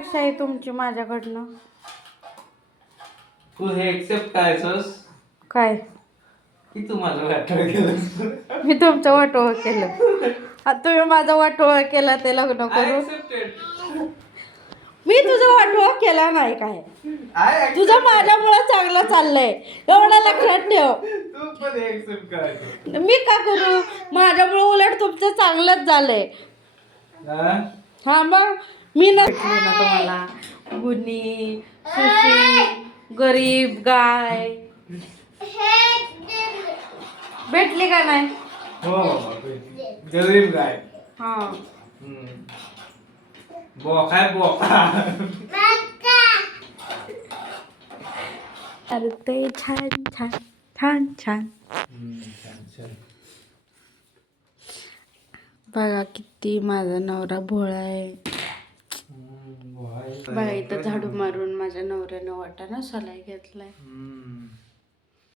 अपेक्षा आहे तुमची माझ्याकडनं? तू हे एक्सेप्ट करायचंस काय? की तू माझं वाटोळं केलंस. मी तुमचं वाटोळ केलं. आता तुम्ही माझं वाटोळ केलं ते लग्न I करू. accepted. मी तुझं वाटोळ केला नाही काय. I accepted. तुझं माझ्यामुळं चांगलं चाललंय एवढं लक्षात ठेव. तू पण एक्सेप्ट करायचं. मी का करू? माझ्यामुळं उलट तुमचं चांगलंच झालंय. हा? हा मग मी ना तुम्हाला गुणी सुशी गरीब गाय भेटली का नाही? हो गरीब गाय. हा बोका आहे बोका. अरे ते छान छान छान छान. बघा किती माझा नवरा भोळा आहे. बघा इथं झाडू मारून माझ्या नवऱ्यानं वाटाणा सलाई घेतलाय.